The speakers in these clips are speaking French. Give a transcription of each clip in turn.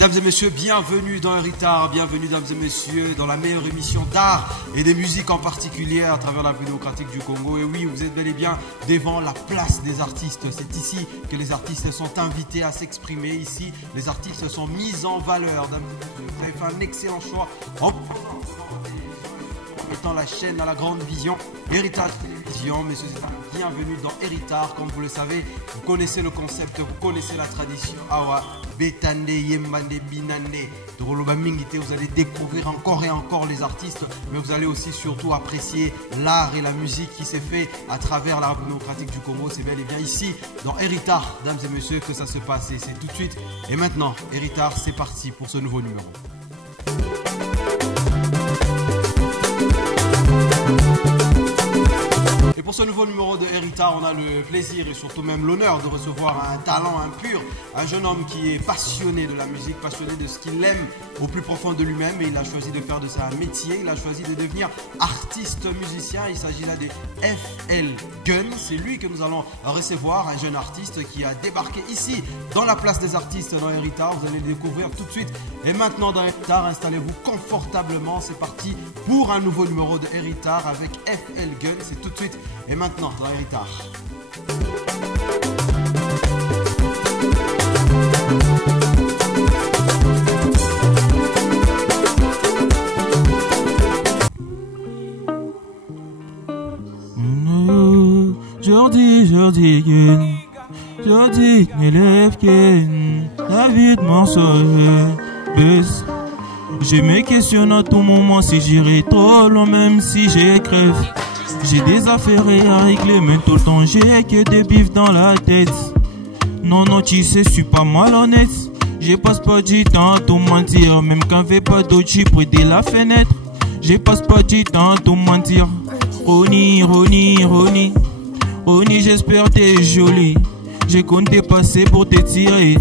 Mesdames et messieurs, bienvenue dans Héritage, bienvenue mesdames et messieurs dans la meilleure émission d'art et des musiques en particulier à travers la République démocratique du Congo. Et oui, vous êtes bel et bien devant la place des artistes. C'est ici que les artistes sont invités à s'exprimer. Ici, les artistes sont mis en valeur. Vous avez fait un excellent choix en mettant la chaîne à la grande vision, Héritage Télévision. Messieurs, bienvenue dans Héritage. Comme vous le savez, vous connaissez le concept, vous connaissez la tradition. Awa, Betande, Yembande, Binane, Droloba Mingite. Vous allez découvrir encore et encore les artistes, mais vous allez aussi surtout apprécier l'art et la musique qui s'est fait à travers la République démocratique du Congo. C'est bel et bien ici, dans Héritage, mesdames et messieurs, que ça se passe. Et c'est tout de suite. Et maintenant, Héritage, c'est parti pour ce nouveau numéro. Et pour ce nouveau numéro de Héritage, on a le plaisir et surtout même l'honneur de recevoir un talent impur, un jeune homme qui est passionné de la musique, passionné de ce qu'il aime au plus profond de lui-même, et il a choisi de faire de ça un métier, il a choisi de devenir artiste musicien. Il s'agit là de FL Gun. C'est lui que nous allons recevoir, un jeune artiste qui a débarqué ici dans la place des artistes dans Héritage. Vous allez le découvrir tout de suite. Et maintenant dans Héritage, installez-vous confortablement, c'est parti pour un nouveau numéro de Héritage avec FL Gun. C'est tout de suite. Et maintenant, dans Héritage. Jordi, élève la vie de mon bus. Je me questionne à tout moment si j'irai trop loin, même si j'ai crève. J'ai des affaires à régler, mais tout le temps j'ai que des bifs dans la tête. Non, tu sais, je suis pas malhonnête. Je passe pas du temps à tout mentir, même quand j'ai pas d'eau, je près de la fenêtre. Je passe pas du temps à tout mentir. Roni, j'espère t'es jolie. J'ai compté passer pour te tirer,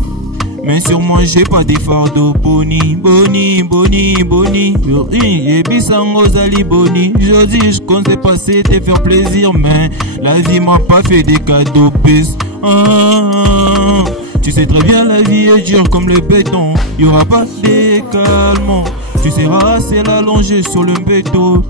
mais sur moi j'ai pas des fardeaux. Boni. Et bisango zali boni. Je dis je comptais passer te faire plaisir, mais la vie m'a pas fait des cadeaux. Tu sais très bien la vie est dure comme le béton. Y aura pas d'écalement. Tu seras c'est l'allonger sur le béton.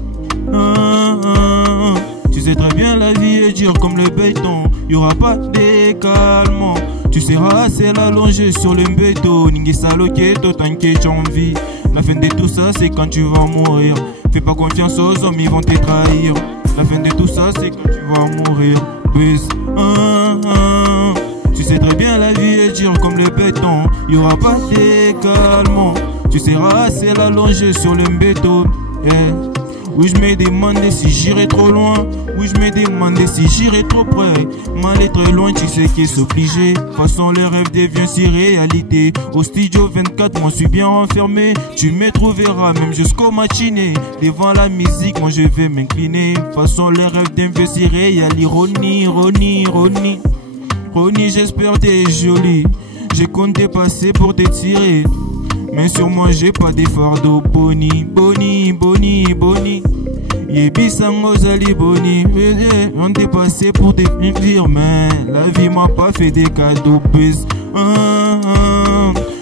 Tu sais très bien la vie est dure comme le béton. Y aura pas d'écalement. Tu seras c'est l'allonger sur le béton. Ningi saloketo t'inquiète envie. La fin de tout ça c'est quand tu vas mourir. Fais pas confiance aux hommes, ils vont te trahir. La fin de tout ça c'est quand tu vas mourir. Tu sais très bien la vie est dure comme le béton. Y aura pas d'écalement. Tu seras c'est l'allonger sur le béton. Oui, je me demandais si j'irais trop loin. Oui, je me demandais si j'irais trop près. M'aller très loin, tu sais qu'est obligé. Façon, le rêve devient si réalité. Au studio 24, moi je suis bien enfermé. Tu me trouveras même jusqu'au matinée. Devant la musique, moi je vais m'incliner. Façon, le rêve devient si réel. Ironie. Roni, j'espère t'es jolie. J'ai compté passer pour te tirer, mais sur moi j'ai pas des fardeaux. Boni. Yebisango zali boni. On t'est passé pour te dire, mais la vie m'a pas fait des cadeaux.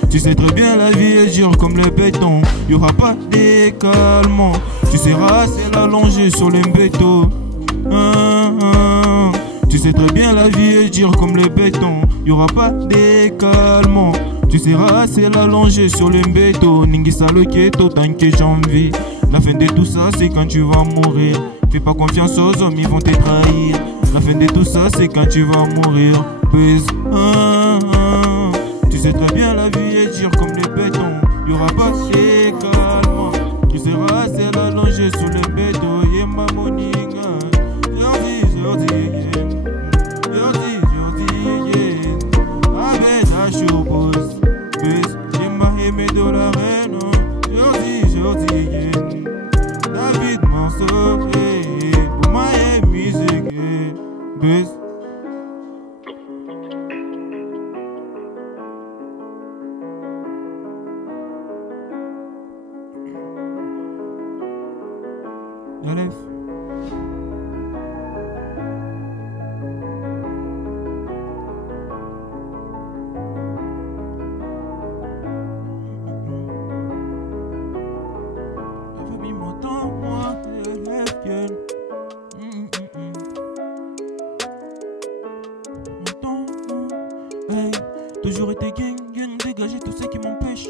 Tu sais très bien la vie est dure comme le béton. Y aura pas d'écalement. Tu seras c'est l'allonger sur le béton. Tu sais très bien la vie est dure comme le béton. Y aura pas d'écalement. Tu seras c'est l'allonger sur le béton. Ningi saloketo t'inquiète j'envie. La fin de tout ça c'est quand tu vas mourir. Fais pas confiance aux hommes, ils vont te trahir. La fin de tout ça c'est quand tu vas mourir. Tu sais très bien la vie est dure comme le béton. Y aura pas d'écalement. Tu seras c'est l'allonger sur le béton. Yemba moninga. Jordi. De la reine, Jordi, David Manso, Oumaye musique, buzz. gang, dégager tout ce qui m'empêche.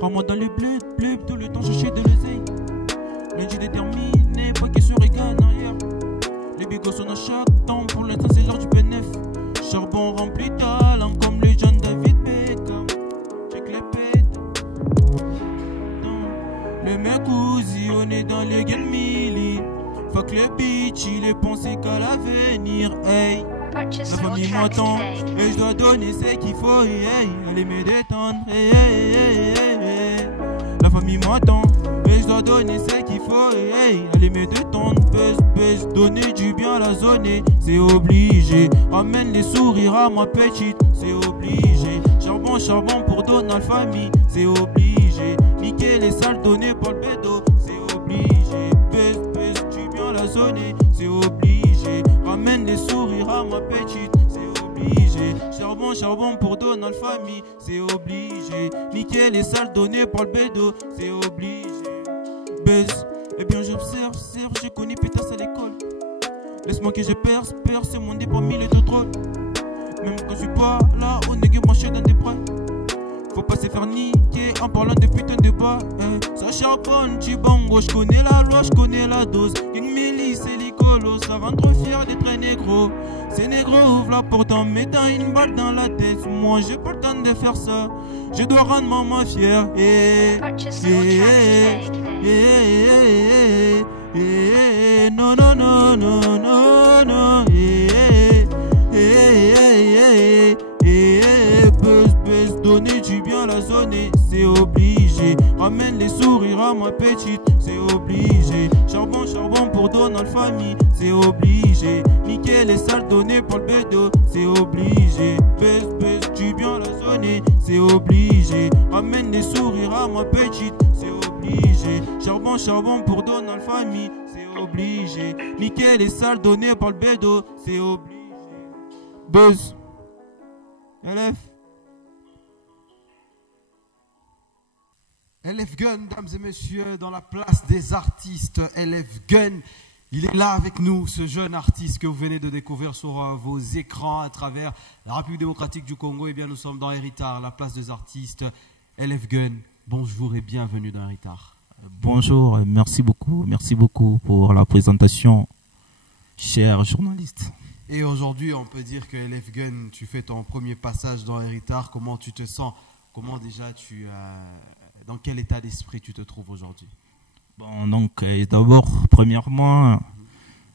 Rends-moi dans les bleds, tout le temps chercher de l'oseille. Lundi déterminé, pas question regarde en arrière. Les bigos sont à chaque temps, pour l'instant c'est l'heure du bénéf. Charbon rempli talent comme le John David Beckham. Check les pètes. Le mec ouzi, on est dans les game milli. Fuck le bitch, il est pensé qu'à l'avenir. Hey, la famille m'attend et je dois donner ce qu'il faut. Hey, allez me détendre. Hey, hey, hey, hey, hey. La famille m'attend et je dois donner ce qu'il faut. Hey, allez me détendre. Baisse, donner du bien à la zone, c'est obligé. Ramène les sourires à ma petite, c'est obligé. Charbon pour donner à la famille, c'est obligé. Niquer les salles données par le bédo, c'est obligé. Baisse du bien à la zone, c'est obligé. Ramène les sourires à ma petite, c'est obligé. Charbon pour donner à la famille, c'est obligé. Niquer les salles données par le bédo, c'est obligé. Baisse. Eh bien j'observe, je connais pétasse à l'école. Laisse-moi que je perce mon dé parmi les deux trolls. Même quand je suis pas là, on est que marcher dans des prêts. Faut pas se faire niquer en parlant de putain de bas. Ça charbonne, Chibango, je connais la loi, je connais la dose. Gang milice et l'icolo, ça rend trop fier d'être un négro. Ces négros ouvrent la porte en mettant une balle dans la tête. Moi j'ai pas le temps de faire ça, je dois rendre maman fière. Non, non, non, non, non, non. Baisse, donner du bien à la zone, c'est obligé. Ramène les sourires à ma petite, c'est obligé. Charbon pour donner à la famille, c'est obligé. Niquer les salles données pour le bédo, c'est obligé. Baisse du bien à la zone, c'est obligé. Ramène les sourires à ma petite, c'est obligé. Charbon pour donner à la famille, c'est obligé. Niquer les salles données par le bédo, c'est obligé. Buzz. LF. LF Gun, mesdames et messieurs, dans la place des artistes, LF Gun, il est là avec nous, ce jeune artiste que vous venez de découvrir sur vos écrans à travers la République démocratique du Congo. Eh bien, nous sommes dans Héritage, la place des artistes. LF Gun, bonjour et bienvenue dans Héritage. Bonjour, merci beaucoup pour la présentation, cher journaliste. Et aujourd'hui, on peut dire que LF Gun, tu fais ton premier passage dans Héritage. Comment tu te sens? Comment déjà dans quel état d'esprit tu te trouves aujourd'hui? Bon, donc d'abord, premièrement,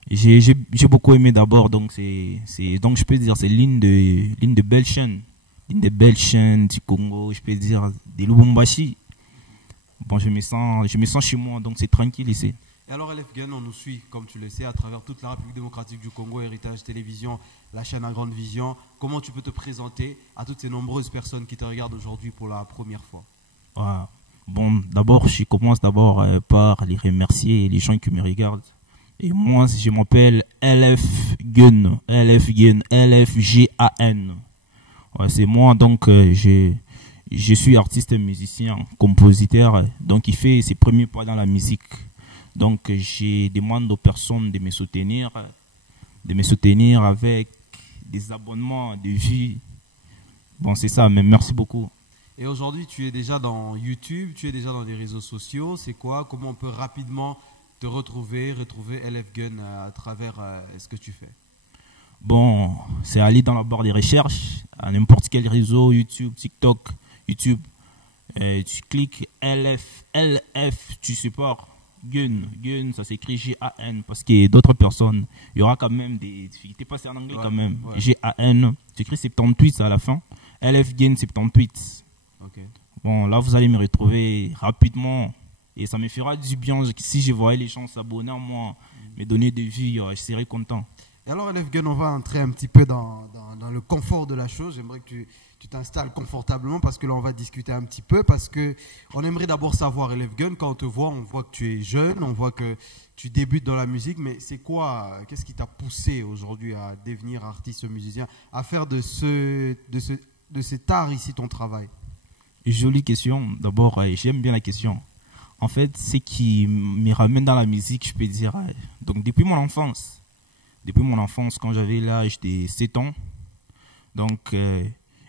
j'ai beaucoup aimé d'abord, donc donc je peux dire c'est l'une de belles chaînes du Congo, je peux dire des Lubumbashi. Bon, je me sens chez moi, donc c'est tranquille ici. Et alors LF Gun, on nous suit, comme tu le sais, à travers toute la République démocratique du Congo, Héritage Télévision, la chaîne à grande vision. Comment tu peux te présenter à toutes ces nombreuses personnes qui te regardent aujourd'hui pour la première fois? Bon, d'abord, je commence par les remercier, les gens qui me regardent. Et moi, je m'appelle LF Gun, LFGAN. Ouais, c'est moi, donc je suis artiste, musicien, compositeur, donc il fait ses premiers pas dans la musique. Donc je demande aux personnes de me soutenir avec des abonnements, des vues. Bon, c'est ça, mais merci beaucoup. Et aujourd'hui, tu es déjà dans YouTube, tu es déjà dans les réseaux sociaux. C'est quoi? Comment on peut rapidement te retrouver LF Gun à travers ce que tu fais? Bon, c'est aller dans la barre des recherches, à n'importe quel réseau, YouTube, TikTok, YouTube. Tu cliques LF, tu supportes. Gun, ça s'écrit G-A-N, parce qu'il y a d'autres personnes, il y aura quand même des difficultés, passer en anglais quand même. Ouais. G-A-N, tu écris 78 à la fin, LF Gun 78. Okay. Bon, là vous allez me retrouver rapidement, et ça me fera du bien si je voyais les gens s'abonner à moi, me donner des vues, je serais content. Et alors LF Gun, on va entrer un petit peu dans le confort de la chose. J'aimerais que tu t'installes confortablement parce que là on va discuter un petit peu, parce que on aimerait d'abord savoir LF Gun, quand on te voit, on voit que tu es jeune, on voit que tu débutes dans la musique, mais c'est quoi, qu'est-ce qui t'a poussé aujourd'hui à devenir artiste musicien, à faire de cet art ici ton travail? Jolie question, d'abord j'aime bien la question. En fait, ce qui me ramène dans la musique, je peux dire, donc depuis mon enfance, quand j'avais l'âge de 7 ans, donc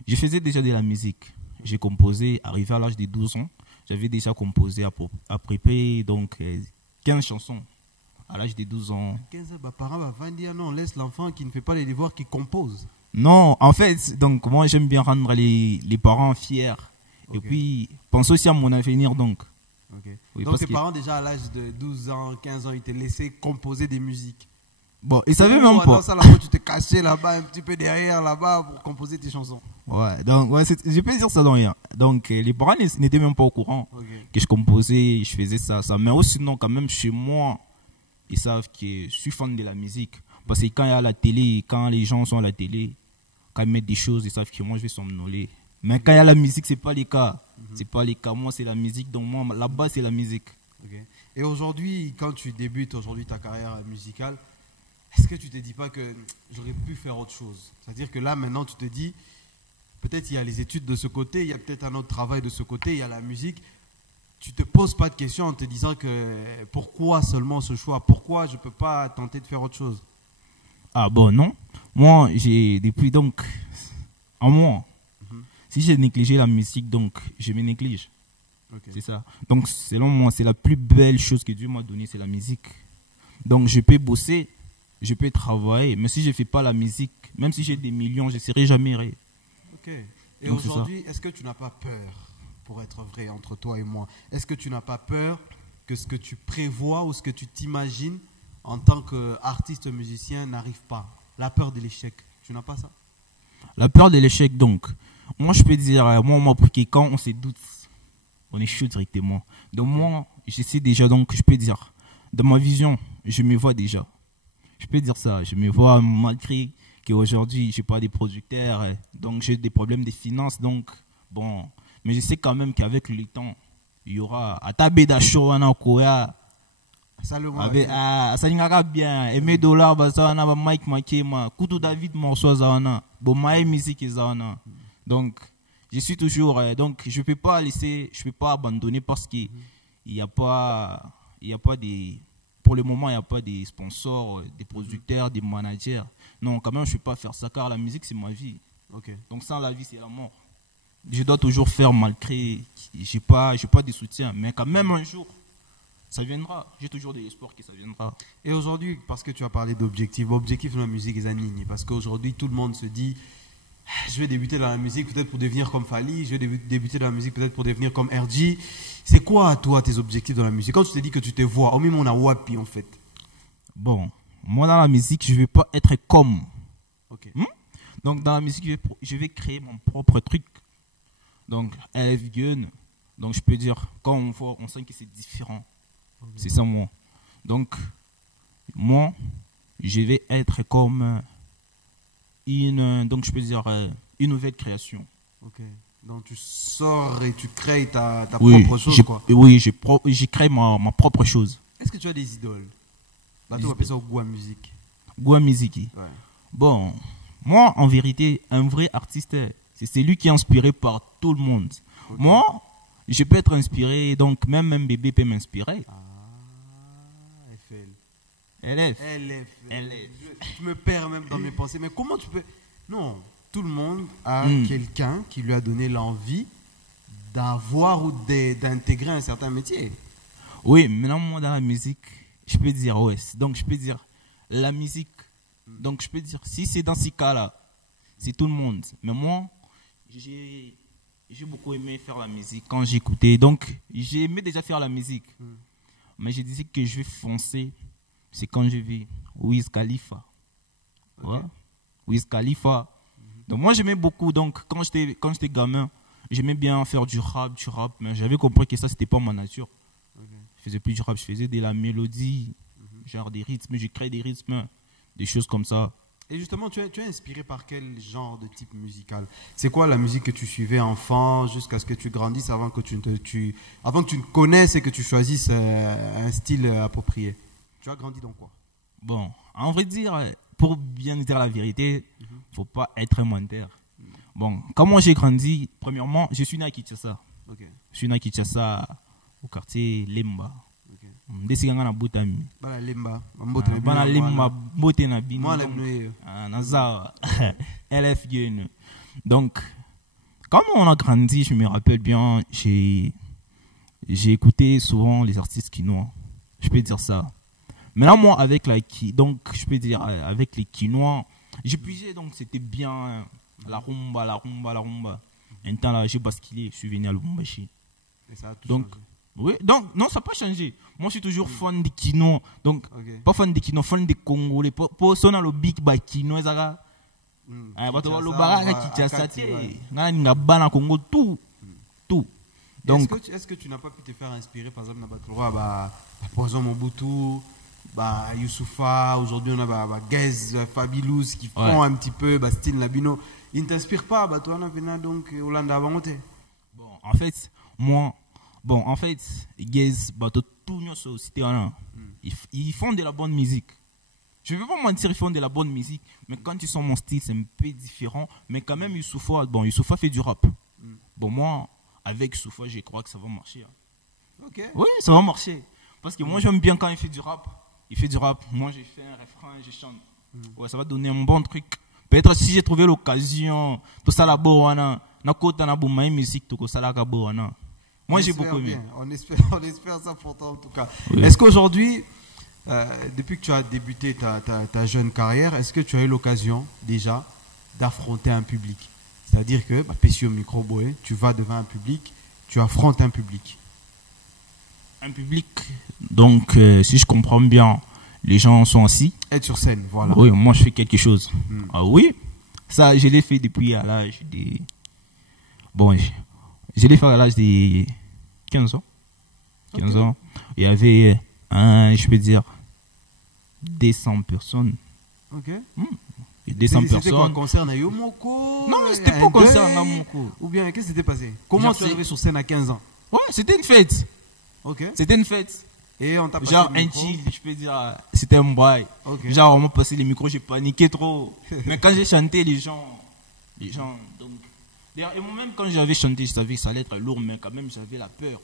Je faisais déjà de la musique. J'ai composé, arrivé à l'âge de 12 ans, j'avais déjà composé à préparer donc 15 chansons à l'âge de 12 ans. 15 ans, bah, parents vont dire non, laisse l'enfant qui ne fait pas les devoirs, qui compose. Non, en fait, donc moi j'aime bien rendre les parents fiers. Okay. Et puis, pense aussi à mon avenir donc. Okay. Oui, donc tes parents déjà à l'âge de 12 ans, 15 ans, ils te laissaient composer des musiques. Bon, ils savaient même pas. Dans ça, là-bas, tu te cachais là-bas, un petit peu derrière là-bas pour composer tes chansons. Ouais, donc ouais, je peux dire ça dans rien. Donc les parents n'étaient même pas au courant que je composais, je faisais ça. Mais aussi non, quand même chez moi, ils savent que je suis fan de la musique. Parce que quand il y a la télé, quand les gens sont à la télé, quand ils mettent des choses, ils savent que moi je vais somnoler. Mais quand il y a la musique, c'est pas les cas. C'est pas les cas. Moi, c'est la musique. Donc moi, là-bas, c'est la musique. Okay. Et aujourd'hui, quand tu débutes aujourd'hui ta carrière musicale, est-ce que tu te dis pas que j'aurais pu faire autre chose? C'est-à-dire que là, maintenant, tu te dis, peut-être il y a les études de ce côté, il y a peut-être un autre travail de ce côté, il y a la musique. Tu te poses pas de questions en te disant que pourquoi seulement ce choix? Pourquoi je peux pas tenter de faire autre chose? Ah bon, non. Moi, j'ai depuis donc un mois. Si j'ai négligé la musique, donc je me néglige. Okay. C'est ça. Donc selon moi, c'est la plus belle chose que Dieu m'a donnée, c'est la musique. Donc je peux bosser, je peux travailler, mais si je ne fais pas la musique, même si j'ai des millions, je ne serai jamais riche. Ok. Et aujourd'hui, est-ce que tu n'as pas peur, pour être vrai entre toi et moi, est-ce que tu n'as pas peur que ce que tu prévois ou ce que tu t'imagines en tant qu'artiste musicien n'arrive pas? La peur de l'échec, tu n'as pas ça? La peur de l'échec, donc. Moi, je peux dire, moi, pour que quand on se doute, on échoue directement. Donc, moi, je sais déjà, donc, je peux dire, dans ma vision, je me vois déjà. Je peux dire ça, je me vois malgré qu'aujourd'hui, je n'ai pas des producteurs, donc j'ai des problèmes de finances, donc, bon. Mais je sais quand même qu'avec le temps, il y aura, à Tabeda Show, ça n'ira bien. Et mes dollars, ça va Mike Makema, Koutou David Morceau, ça va bon, ma musique, ça va. Donc, je suis toujours, donc je peux pas laisser, je peux pas abandonner parce qu'il y a pas des, pour le moment il y a pas des sponsors, des producteurs, des managers. Non, quand même je peux pas faire ça car la musique c'est ma vie. Okay. Donc sans la vie c'est la mort. Je dois toujours faire malgré, j'ai pas de soutien, mais quand même un jour ça viendra. J'ai toujours de l'espoir que ça viendra. Et aujourd'hui, parce que tu as parlé d'objectifs, objectif de la musique est Zanini, parce qu'aujourd'hui tout le monde se dit je vais débuter dans la musique peut-être pour devenir comme Fali, je vais débuter dans la musique peut-être pour devenir comme RG. C'est quoi, toi, tes objectifs dans la musique? Quand tu te dis que tu te vois, au même on a Wapi en fait. Bon, moi dans la musique, je ne vais pas être comme. Okay. Donc dans la musique, je vais créer mon propre truc. Donc, LF Gun, donc je peux dire, quand on voit, on sent que c'est différent. Okay. C'est ça moi. Donc, moi, je vais être comme donc je peux dire une nouvelle création. Ok. Donc tu sors et tu crées ta propre chose, quoi. Oui, j'ai créé ma propre chose. Est-ce que tu as des idoles? Bah, tu appelles ça Goua Musique. Goua Musique. Ouais. Bon, moi, en vérité, un vrai artiste, c'est celui qui est inspiré par tout le monde. Okay. Moi, je peux être inspiré, donc même un bébé peut m'inspirer. Ah, FL. LF. Je me perds même dans mes pensées. Mais comment tu peux... Non, tout le monde a quelqu'un qui lui a donné l'envie d'avoir ou d'intégrer un certain métier. Oui, maintenant moi dans la musique, je peux dire ouais. Donc je peux dire la musique. Donc je peux dire si c'est dans ces cas-là, c'est tout le monde. Mais moi, j'ai beaucoup aimé faire la musique quand j'écoutais. Donc j'ai aimé déjà faire la musique. Mais je disais que je vais foncer. C'est quand je vis Wiz Khalifa. Okay. Ouais. Wiz Khalifa. Donc moi j'aimais beaucoup. Donc quand j'étais gamin, j'aimais bien faire du rap. Mais j'avais compris que ça c'était pas ma nature. Okay. Je faisais plus du rap, je faisais de la mélodie, genre des rythmes. Je crée des rythmes, des choses comme ça. Et justement, tu es inspiré par quel genre de type musical? C'est quoi la musique que tu suivais enfant jusqu'à ce que tu grandisses avant que tu ne connaisses et que tu choisisses un style approprié? Tu as grandi dans quoi? Bon, en vrai dire, pour bien dire la vérité, il ne faut pas être un menteur. Bon, comment j'ai grandi? Premièrement, je suis né à Kinshasa. Okay. Je suis né à Kinshasa, au quartier Lemba. Ndesiganga na botami. Bana Lemba. Bana Lemba, bote na bino. Naza, LF Gun. Donc, Quand on a grandi, je me rappelle bien, j'ai écouté souvent les artistes quinois. Je peux dire ça. Maintenant, moi, avec donc, je peux dire, avec les quinois, j'ai puisé, donc c'était bien la rumba. Un temps là, j'ai basculé, je suis venu à Lubumbashi. Et ça a tout Donc, changé. oui, donc, non, ça n'a pas changé. Moi, je suis toujours fan des quinois. Donc, Ok. pas fan des quinois, fan des Congolais. Pour ça, on a le big quinois, ça. Kinshasa, Le baraka Kinshasa, Akati, ouais. nga bana Congo, tout. Donc, Est-ce que tu n'as pas pu te faire inspirer, par exemple, dans Poison Mobutu, Youssoufa, aujourd'hui on a Gez, Fabilouz qui font un petit peu style Labino. Ils ne t'inspirent pas, toi on a venu donc Hollande avant. bon, en fait, Gez, tout le monde, ils font de la bonne musique. Je ne vais pas mentir, ils font de la bonne musique, mais quand ils sont mon style, c'est un peu différent. Mais quand même, Youssoufa fait du rap. Bon, moi, avec Youssoufa, je crois que ça va marcher. Ok. Oui, ça va marcher. Parce que moi, j'aime bien quand il fait du rap. Il fait du rap, moi, j'ai fait un refrain, je chante. Ouais, ça va donner un bon truc. Peut-être si j'ai trouvé l'occasion, tout ça là-bas, na musique, tout ça là-bas. Moi, j'ai beaucoup aimé. On espère ça pour toi, en tout cas. Oui. Est-ce qu'aujourd'hui, depuis que tu as débuté ta jeune carrière, est-ce que tu as eu l'occasion déjà d'affronter un public? C'est-à-dire que, Pessio Microboé, tu vas devant un public, tu affrontes un public. Un public, donc si je comprends bien, les gens sont assis. Être sur scène, voilà. Oui, moi je fais quelque chose. Ah oui, ça je l'ai fait depuis à l'âge de... Bon, je l'ai fait à l'âge de 15 ans. 15 ans. Il y avait, je peux dire, 200 personnes. Ok. Et 200 personnes. C'était quoi, un concert à Yomoko? Non, c'était pas un concert à Yomoko. Ou bien, qu'est-ce qui s'était passé? Comment tu es arrivé sur scène à 15 ans? Ouais, c'était une fête. Ok. C'était une fête. Et on t'a passé genre le micro. un chill, je peux dire, c'était un bail. Okay. Genre on m'a passé les micros, j'ai paniqué trop. Mais quand j'ai chanté, les gens, donc. Et moi-même quand j'avais chanté, je savais que ça allait être lourd, mais quand même j'avais la peur.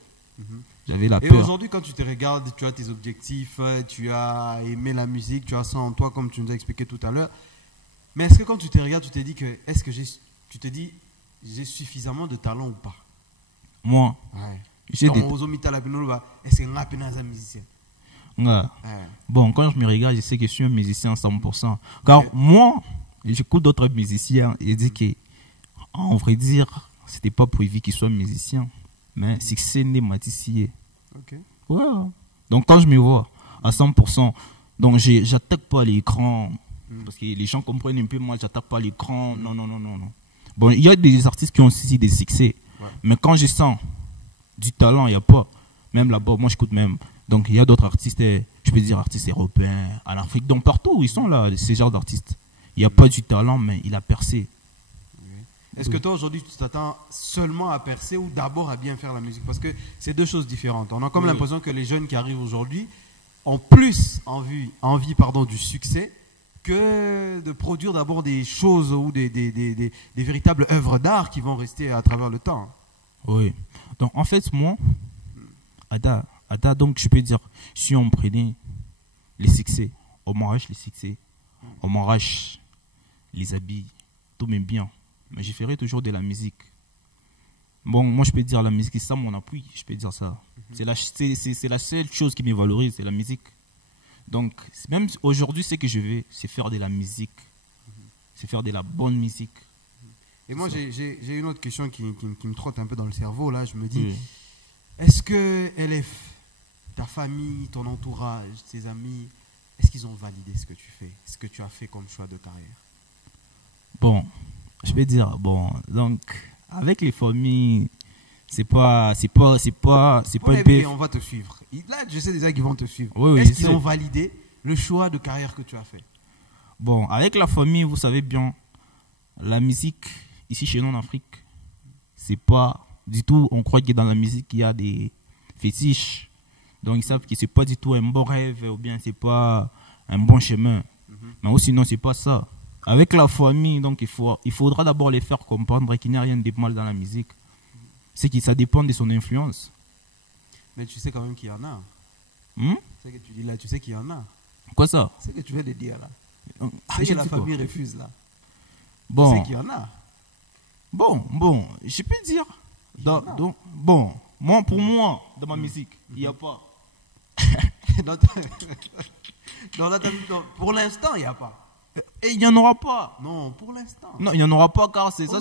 J'avais la peur. Et aujourd'hui, quand tu te regardes, tu as tes objectifs, tu as aimé la musique, tu as ça en toi, comme tu nous as expliqué tout à l'heure. Mais est-ce que quand tu te regardes, tu te dis que, tu te dis, j'ai suffisamment de talent ou pas? Moi, ouais. J'ai des... Est-ce que tu es un musicien? Ouais. Bon, quand je me regarde, je sais que je suis un musicien à 100%. Car moi, j'écoute d'autres musiciens et je dis que, en vrai dire, c'était pas prévu qu'il soit musicien, mais succès n'est matissier. Ok. Ouais. Donc quand je me vois à 100%, donc j'attaque pas l'écran, parce que les gens comprennent un peu, moi j'attaque pas l'écran, non. Bon, il y a des artistes qui ont aussi des succès, mais quand je sens du talent, il n'y a pas. Même là-bas, moi j'écoute même. Donc il y a d'autres artistes, je peux dire artistes européens, en Afrique, donc partout où ils sont là, ces genres d'artistes. Il n'y a pas du talent, mais il a percé. Est-ce que toi aujourd'hui tu t'attends seulement à percer ou d'abord à bien faire la musique? Parce que c'est deux choses différentes. On a comme l'impression que les jeunes qui arrivent aujourd'hui ont plus envie du succès que de produire d'abord des choses ou des véritables œuvres d'art qui vont rester à travers le temps. Oui. Donc en fait, moi, Ada, donc je peux dire, si on prenait les succès, on m'arrache les succès, on m'arrache les habits, tout m'aime bien. Mais je ferai toujours de la musique. Bon, moi je peux dire la musique, c'est ça mon appui, je peux dire ça. C'est la seule chose qui me valorise, c'est la musique. Donc, même aujourd'hui, ce que je veux, c'est faire de la musique. C'est faire de la bonne musique. Et moi, j'ai une autre question qui me trotte un peu dans le cerveau, là. Je me dis, est-ce que LF, ta famille, ton entourage, tes amis, est-ce qu'ils ont validé ce que tu fais, ce que tu as fait comme choix de carrière? Bon, je peux dire, bon, donc, avec les familles, c'est pas un peu... On va te suivre. Là, je sais déjà qu'ils vont te suivre. Oui, est-ce qu'ils ont validé le choix de carrière que tu as fait? Bon, avec la famille, vous savez bien, la musique, ici chez nous en Afrique, c'est pas du tout, on croit que dans la musique, il y a des fétiches. Donc, ils savent que c'est pas du tout un bon rêve ou bien c'est pas un bon chemin. Mais sinon, c'est pas ça. Avec la famille, donc, il faudra d'abord les faire comprendre qu'il n'y a rien de mal dans la musique. C'est que ça dépend de son influence. Mais tu sais quand même qu'il y en a. C'est que tu dis là, tu sais qu'il y en a. Quoi ça? C'est que tu viens de dire là. C'est que la famille refuse là. Bon. Tu sais qu'il y en a. Bon, je peux dire. Bon, pour moi, dans ma musique, il n'y a pas. Pour l'instant, il n'y a pas. Et il n'y en aura pas. Non, pour l'instant. Non, il n'y en aura pas car c'est ça.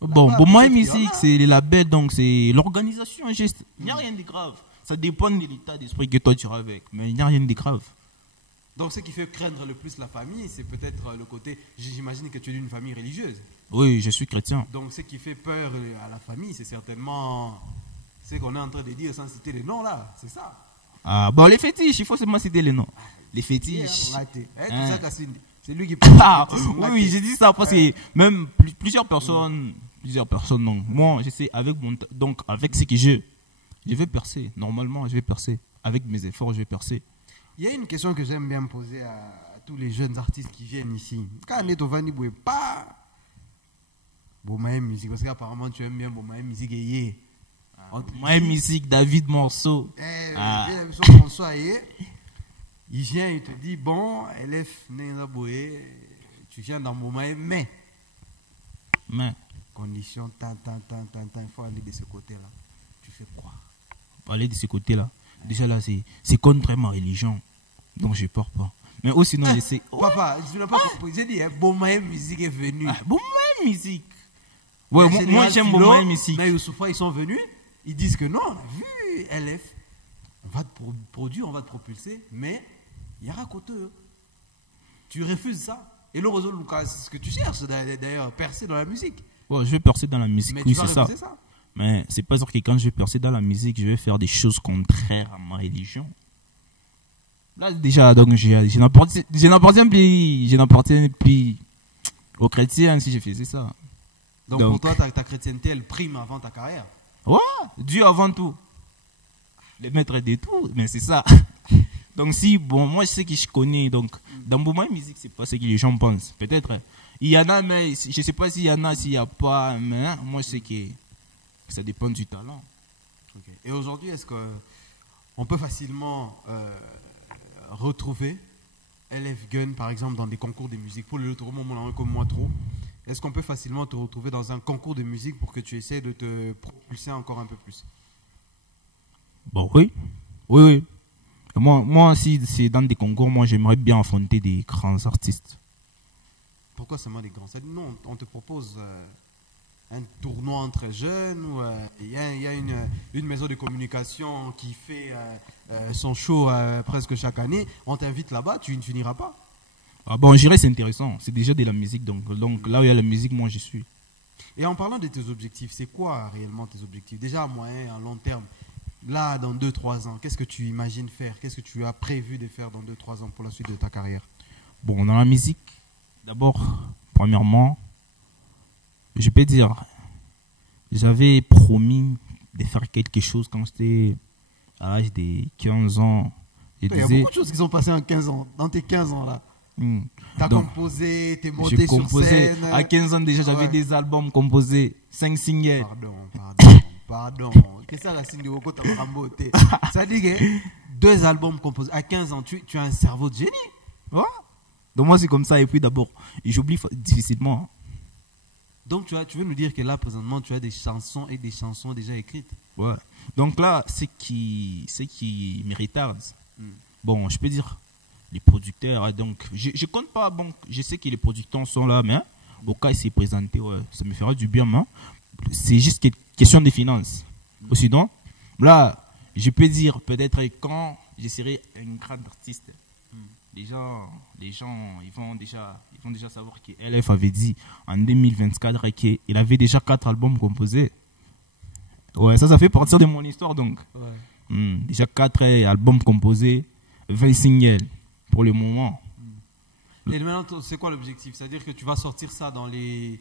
Bon, pour moi, musique, c'est les labels, donc c'est l'organisation. Juste. Il n'y a rien de grave. Ça dépend de l'état d'esprit que toi tu as avec. Mais il n'y a rien de grave. Donc, ce qui fait craindre le plus la famille, c'est peut-être le côté. J'imagine que tu es d'une famille religieuse. Oui, je suis chrétien. Donc, ce qui fait peur à la famille, c'est certainement ce qu'on est en train de dire sans citer les noms là. C'est ça. Ah, bon, les fétiches, il faut seulement citer les noms. Les fétiches. C'est lui qui parle. Ah, oui, j'ai dit ça parce que même plusieurs personnes, non. Moi, je sais, avec ce que je vais percer. Normalement, je vais percer. Avec mes efforts, je vais percer. Il y a une question que j'aime bien poser à tous les jeunes artistes qui viennent ici. Quand on est au Vani Boué, pas Bomaye musique, parce qu'apparemment tu aimes bien Bomaye musique et Bomaye musique, David Morceau. Il vient, il te dit bon, élève Néna Boué, tu viens dans Bomaye, mais condition, il faut aller de ce côté-là. Tu fais quoi? Aller de ce côté-là. Déjà là, c'est contre ma religion. Donc je ne pars pas. Mais aussi, sinon, je sais. Papa, je n'ai pas compris. J'ai dit, Bomaye musique est venu. Bomaye musique. Ouais, moi j'aime Bomaye musique. Mais Youssoufa, ils sont venus. Ils disent que non, on a vu LF. On va te produire, on va te propulser. Mais il y aura côté. Tu refuses ça. Et le réseau, Lucas, c'est ce que tu cherches d'ailleurs, percer dans la musique. Ouais, je vais percer dans la musique. Mais oui, tu vas refuser ça. Mais c'est pas sûr que quand je vais percer dans la musique, je vais faire des choses contraires à ma religion. Là, déjà, donc, je n'appartiens plus aux chrétiens si je faisais ça. Donc pour toi, ta chrétienté, elle prime avant ta carrière? Ouais, Dieu avant tout. Le maître de tout, mais c'est ça. Donc moi, je sais que je connais, donc, dans ma musique, c'est pas ce que les gens pensent. Peut-être, il y en a, mais je sais pas s'il y en a, s'il n'y a pas, mais moi, je sais que ça dépend du talent. Okay. Et aujourd'hui, est-ce qu'on peut facilement retrouver LF Gun, par exemple, dans des concours de musique? Pour le moment, comme moi trop, est-ce qu'on peut facilement te retrouver dans un concours de musique pour que tu essaies de te propulser encore un peu plus? Bon, oui. Moi, si c'est dans des concours, moi, j'aimerais bien affronter des grands artistes. Pourquoi seulement des grands? Non, on te propose un tournoi entre jeunes, ou il y a une maison de communication qui fait son show presque chaque année. On t'invite là-bas, tu n'iras pas? Ah bon, j'irai, c'est intéressant. C'est déjà de la musique, donc là où il y a la musique, moi, je suis. Et en parlant de tes objectifs, c'est quoi réellement tes objectifs? Déjà à moyen, à long terme. Là, dans 2-3 ans, qu'est-ce que tu imagines faire? Qu'est-ce que tu as prévu de faire dans 2-3 ans pour la suite de ta carrière? Bon, dans la musique, d'abord, premièrement, je peux dire, j'avais promis de faire quelque chose quand j'étais à l'âge de 15 ans. Il y a beaucoup de choses qui sont passées en 15 ans, dans tes 15 ans là. Tu as composé, tu es monté sur scène. À 15 ans déjà, j'avais des albums composés, 5 singles. Pardon. Qu'est-ce que ça, la signe de Woko Tamarambote? Ça dit que 2 albums composés. À 15 ans, tu as un cerveau de génie. Ouais. Donc moi, c'est comme ça. Et puis d'abord, j'oublie difficilement. Donc tu veux nous dire que là, présentement, tu as des chansons et des chansons déjà écrites? Ouais. Donc là, ce qui me retarde, bon, je peux dire, les producteurs, donc, je compte pas, bon, je sais que les producteurs sont là, mais au cas où ils s'est présenté, ouais, ça me fera du bien, mais c'est juste question de finances. Sinon, là, je peux dire, peut-être quand je serai un grand artiste, les gens ils vont déjà savoir que LF avait dit en 2024 qu'il avait déjà 4 albums composés. Ouais, ça fait partir de mon histoire, donc. Ouais. Déjà 4 albums composés, 20 singles pour le moment. Et maintenant, c'est quoi l'objectif? C'est-à-dire que tu vas sortir ça dans les...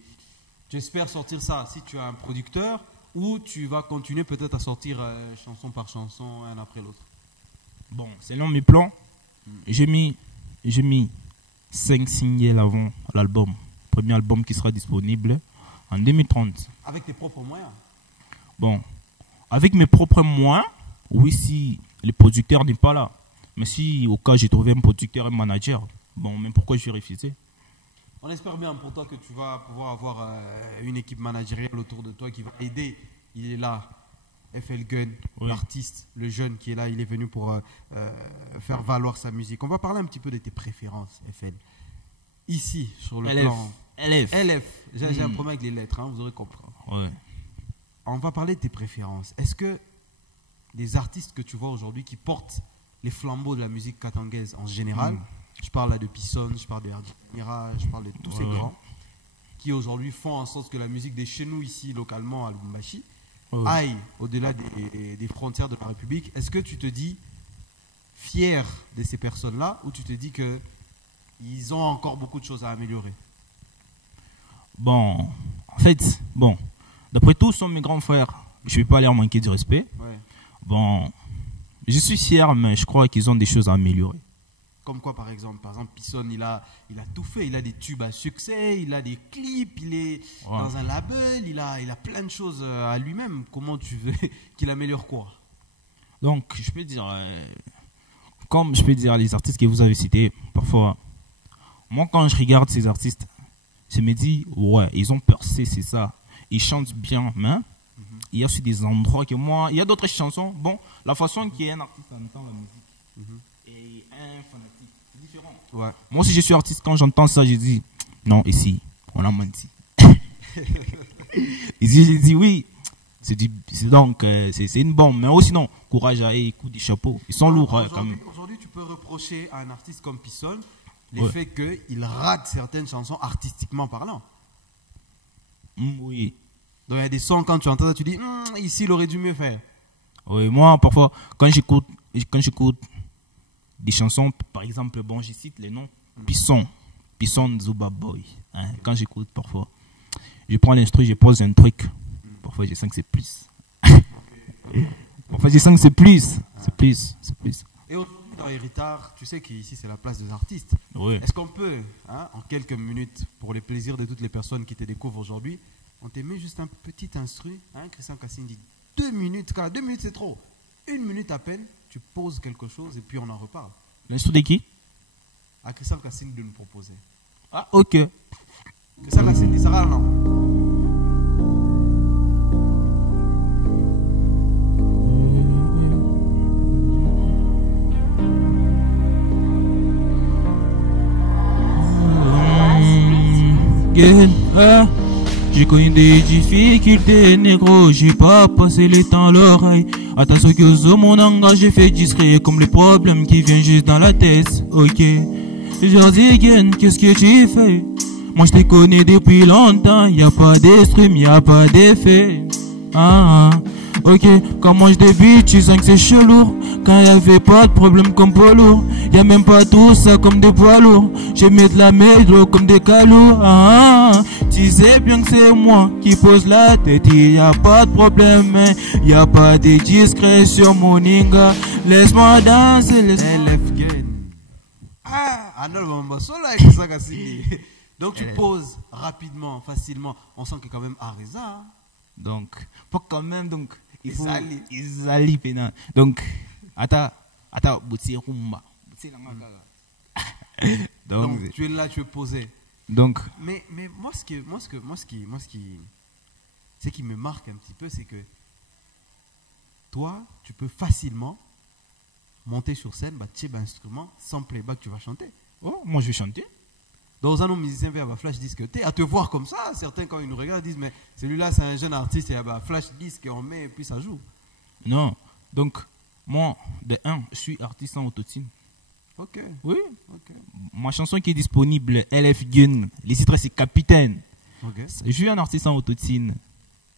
Tu espères sortir ça si tu as un producteur, ou tu vas continuer peut-être à sortir chanson par chanson, un après l'autre? Bon, selon mes plans, j'ai mis 5 singles avant l'album. Premier album qui sera disponible en 2030. Avec tes propres moyens? Bon, avec mes propres moyens, oui, si le producteur n'est pas là. Mais si au cas j'ai trouvé un producteur, un manager, bon, mais pourquoi je vais refuser? On espère bien pour toi que tu vas pouvoir avoir une équipe managériale autour de toi qui va aider. Il est là, FL Gun, oui. L'artiste, le jeune qui est là, il est venu pour faire valoir sa musique. On va parler un petit peu de tes préférences, FL. Ici, sur le plan... LF. J'ai un problème avec les lettres, hein, vous aurez compris. Ouais. On va parler de tes préférences. Est-ce que les artistes que tu vois aujourd'hui qui portent les flambeaux de la musique katangaise en général, je parle là de Pisson, je parle de RJ Mira, je parle de tous ces grands, qui aujourd'hui font en sorte que la musique de chez nous ici, localement à Lubumbashi, aille au-delà des frontières de la République. Est-ce que tu te dis fier de ces personnes-là ou tu te dis qu'ils ont encore beaucoup de choses à améliorer? Bon, en fait, d'après tout, ce sont mes grands frères. Je ne vais pas leur manquer de respect. Ouais. Bon, je suis fier, mais je crois qu'ils ont des choses à améliorer. Comme quoi, par exemple? Par exemple, Pisson, il a tout fait. Il a des tubes à succès, il a des clips, il est dans un label, il a plein de choses à lui-même. Comment tu veux qu'il améliore quoi? Donc, je peux dire, comme je peux dire les artistes que vous avez cités, parfois, moi, quand je regarde ces artistes, je me dis, ouais, ils ont percé, c'est ça. Ils chantent bien, mais il y a aussi des endroits que moi, il y a d'autres chansons. Bon, la façon qu'un artiste entend la musique et un fanatique, c'est différent. Ouais. Moi, si je suis artiste, quand j'entends ça, je dis, non, ici, on a menti. Ici, je dis, oui, c'est une bombe. Mais aussi, non, courage à eux, écoute du chapeau. Ils sont lourds quand même. Aujourd'hui, tu peux reprocher à un artiste comme Pisson le fait qu'il rate certaines chansons artistiquement parlant. Oui. Donc il y a des sons, quand tu entends ça, tu dis ici il aurait dû mieux faire. Oui, moi parfois quand j'écoute des chansons, par exemple, bon, je cite les noms, Pisson Zuba Boy. Hein, quand j'écoute parfois, je prends l'instru, je pose un truc. Parfois je sens que c'est plus. Parfois je sens que c'est plus. C'est plus. Et aujourd'hui dans Héritage, tu sais qu'ici c'est la place des artistes. Oui. Est-ce qu'on peut, en quelques minutes, pour les plaisirs de toutes les personnes qui te découvrent aujourd'hui, on te met juste un petit instru, Christian Cassine dit 2 minutes, car 2 minutes c'est trop. 1 minute à peine, tu poses quelque chose et puis on en reparle. L'instru de qui? À Christian Cassine de nous proposer. Ah, ok. Christian Cassine dit ça va, non? J'ai connu des difficultés, négro, j'ai pas passé les temps à l'oreille. Attention que zo mon langage j'ai fait discret, comme les problèmes qui viennent juste dans la tête, ok. Je dis, qu'est-ce que tu fais? Moi je te connais depuis longtemps, y a pas d'estime, y a pas d'effet. Ok, quand moi je débute, tu sens que c'est chelou. Quand y avait pas de problème comme poids lourd, y a même pas tout ça comme des poids lourds. Je mets de la métro comme des calots. Tu sais bien que c'est moi qui pose la tête, y a pas de problème, y a pas de discrétion, mon ninga. Laisse-moi danser, LF Gun. Non, solo avec ça, Cassini. Donc tu poses rapidement, facilement. On sent que quand même Areza. Donc, pas quand même, donc. Il faut Izali pena. Donc, ata bouti rumba. Donc tu es là, tu es posé. Donc mais moi ce qui me marque un petit peu, c'est que toi, tu peux facilement monter sur scène, battre instrument sans playback, tu vas chanter. Oh, moi je vais chanter. Dans un autre musicien vers flash disque, à te voir comme ça, certains quand ils nous regardent disent mais celui-là c'est un jeune artiste, et flash disque on met et puis ça joue. Non, donc moi de 1, je suis artiste en autotune. Ok. Oui. Ok. Ma chanson qui est disponible, LF Gun, les titres c'est Capitaine. Ok. Je suis un artiste en autotune.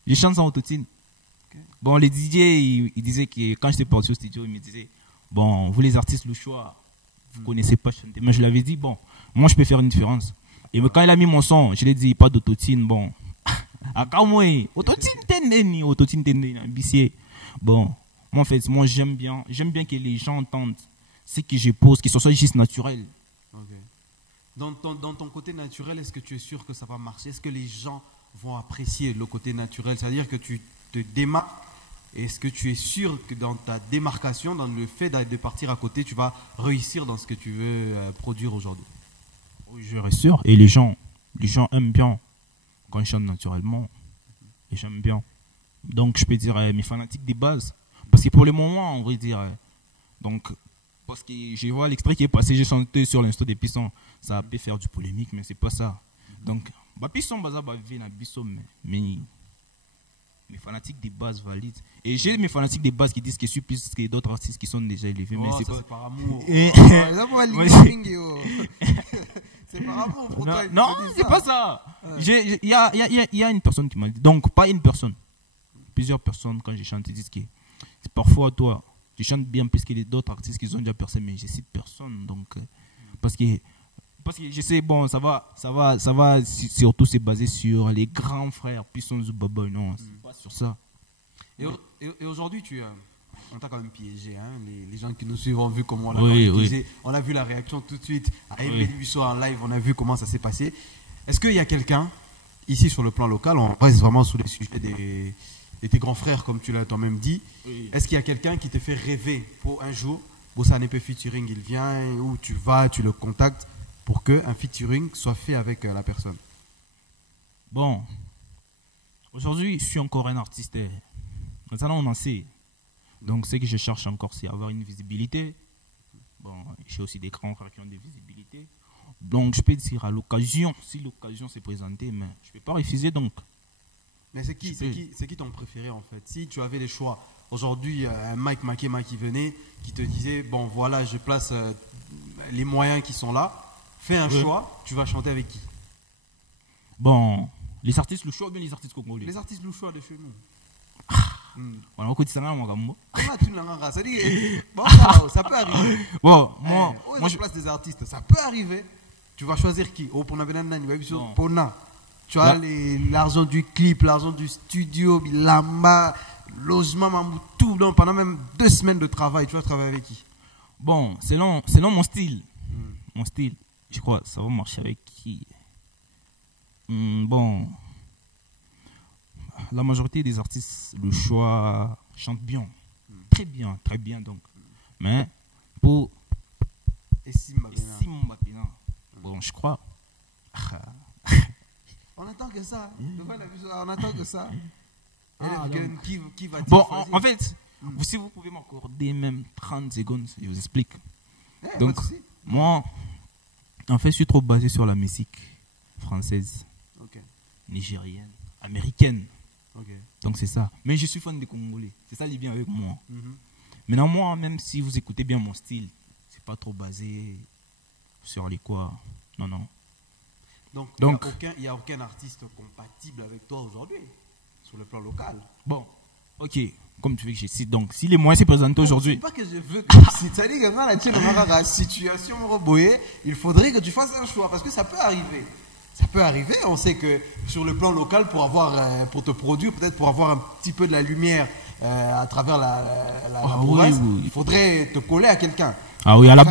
Je chante en autotune. Okay. Bon, les DJ, ils disaient que quand j'étais parti au studio, ils me disaient bon, vous les artistes, le choix, vous connaissez pas chanter. Mais je l'avais dit, bon, moi je peux faire une différence. Et quand il a mis mon son, je lui ai dit pas d'autotune, bon. Autotune tendeni, ambitieux. Bon, moi en fait, moi j'aime bien que les gens entendent ce que je pose, que ce soit juste naturel. Okay. Dans ton côté naturel, est-ce que tu es sûr que ça va marcher? Est-ce que les gens vont apprécier le côté naturel? C'est-à-dire que tu te démarques. Est-ce que tu es sûr que dans ta démarcation, dans le fait de partir à côté, tu vas réussir dans ce que tu veux produire aujourd'hui? Oui, je reste sûr. Et les gens, Les gens aiment bien quand je chante naturellement. Et j'aime bien. Donc, je peux dire mes fanatiques des bases. Parce que pour le moment, on va dire. Donc, parce que je vois l'extrait qui est passé, j'ai chanté sur l'insta des Pissons. Ça peut faire du polémique, mais c'est pas ça. Donc, Pisson, baza, vina Bisson, mais mes fanatiques des bases valident. Et j'ai mes fanatiques des bases qui disent que je suis plus que d'autres artistes qui sont déjà élevés. Mais c'est pas par amour. C'est par amour pour toi. Non, c'est pas ça. Il y a une personne qui m'a dit. Donc, pas une personne. Plusieurs personnes, quand je chante, ils disent que parfois, toi, tu chantes bien plus que les autres artistes qui ont déjà percé, mais je cite personne. Donc, parce que je sais, bon, ça va surtout se baser sur les grands frères, Pisson Zubaba. Non, c'est pas sur ça. Et aujourd'hui, on t'a quand même piégé. Hein? Les gens qui nous suivent ont vu comment on l'a piégé. Oui. On a vu la réaction tout de suite. À Emily Busso en live, on a vu comment ça s'est passé. Est-ce qu'il y a quelqu'un, ici sur le plan local, on reste vraiment sous les sujets de tes grands frères, comme tu l'as toi-même dit. Oui. Est-ce qu'il y a quelqu'un qui te fait rêver pour un jour, Bossa Nepe featuring, il vient, où tu vas, tu le contactes, pour qu'un featuring soit fait avec la personne? Bon, aujourd'hui, je suis encore un artiste. Maintenant, on en sait. Donc, ce que je cherche encore, c'est avoir une visibilité. Bon, j'ai aussi des grands frères qui ont des visibilités. Donc, je peux dire à l'occasion, si l'occasion s'est présentée, mais je ne peux pas refuser donc. Mais c'est qui ton préféré en fait? Si tu avais les choix, aujourd'hui, Mike Makema qui venait, qui te disait, bon voilà, je place les moyens qui sont là, fais un choix, tu vas chanter avec qui? Bon, les artistes louchois ou bien les artistes congolais? Les artistes louchois de chez nous. On a ça peut arriver. Bon, moi je place des artistes, ça peut arriver. Tu vas choisir qui? Tu as l'argent du clip, l'argent du studio, lamba, logement, tout. Donc, pendant même 2 semaines de travail, tu vas travailler avec qui? Bon, selon mon style. Mon style, je crois, ça va marcher avec qui? Bon, la majorité des artistes, le choix, chantent bien. Très bien donc. Mais pour Essim Mbapina, bon, je crois. On attend que ça. On attend que ça. Qui va bon, en fait, si vous pouvez m'accorder même 30 secondes, je vous explique. Donc, moi, en fait, je suis trop basé sur la musique française, nigérienne, américaine. Donc, c'est ça. Mais je suis fan des Congolais. C'est ça qui est bien avec moi. Maintenant, moi, même si vous écoutez bien mon style, c'est pas trop basé sur les quoi. Non. Donc il n'y a aucun artiste compatible avec toi aujourd'hui, sur le plan local. Bon, ok, comme tu veux que je cite, donc si les moyens se présentent aujourd'hui. C'est pas que je veux que tu cites, c'est-à-dire que dans la situation, il faudrait que tu fasses un choix, parce que ça peut arriver. Ça peut arriver, on sait que sur le plan local, pour te produire, peut-être pour avoir un petit peu de la lumière à travers la province, il faudrait te coller à quelqu'un. Ah oui, à la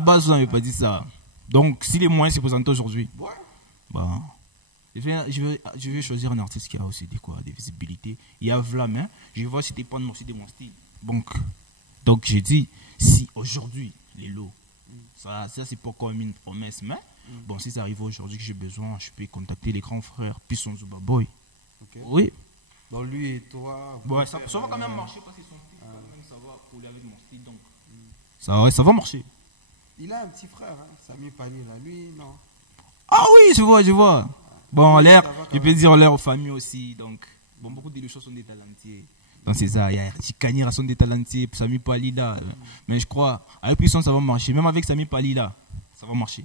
base, vous n'avez pas dit ça. Donc, si les moyens se présentent aujourd'hui, bah, je vais choisir un artiste qui a aussi des visibilités. Il y a Vlam, je vois si tu pas aussi de mon style. Donc j'ai dit, si aujourd'hui, les lots, ça c'est pas comme une promesse, mais bon, si ça arrive aujourd'hui que j'ai besoin, je peux contacter les grands frères Pisson Zubaboy. Oui. Donc lui et toi. Ouais, ça va quand même marcher parce que son style, ça va coller avec mon style. Donc, ça va marcher. Il a un petit frère, hein, Sami Pali, là. Lui, non. Ah oui, je vois. Bon, je peux dire l'air aux familles aussi. Donc, bon, beaucoup de choses sont des talentiers. Donc, c'est ça. Il y a Chikanyira sont des talentiers. Sami Pali, là. Mais je crois, avec Puissant, ça va marcher. Même avec Sami Pali, là, ça va marcher.